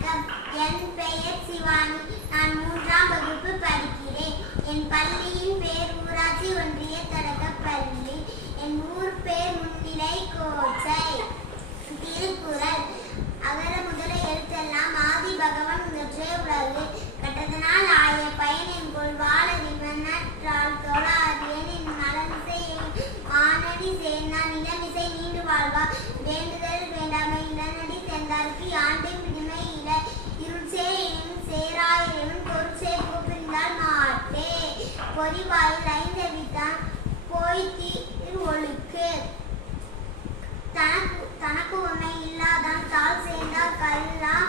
வணக்கம். என் பெயர் சிவானி. நான் 3ஆம் வகுப்பு படிக்கிறேன். என் பள்ளியின் பேர் ஊராட்சி ஒன்றிய தொடக்கப் பள்ளி. என் ஊர் பேர் முன்னிலை கோச்சை. திருக்குறள். அகர முதல எழுத்தெல்லாம் ஆதி பகவன் முதற்றே உலகு. கட்டதனால் ஆய பயன் என்கொள் வாழறிவனற்றால் தொழாரியன் என் நலமிசை மானடி சேர்ந்தான் நிலமிசை நீண்டு வாழ்வார். வேண்டுதல் வேண்டாமை இளநடி சென்றார்க்கு ஆண்டின் விடுமை இல இருள்சேரும் சேராயிரம் பொருட்சே கூப்பிருந்தால் மாட்டே. பொறிவாயில் ஐந்தவித்தான் போய்த்தீர் ஒழுக்கு. தனக்கு உண்மை இல்லாதான் தாள் சேர்ந்தால் கல்லாம்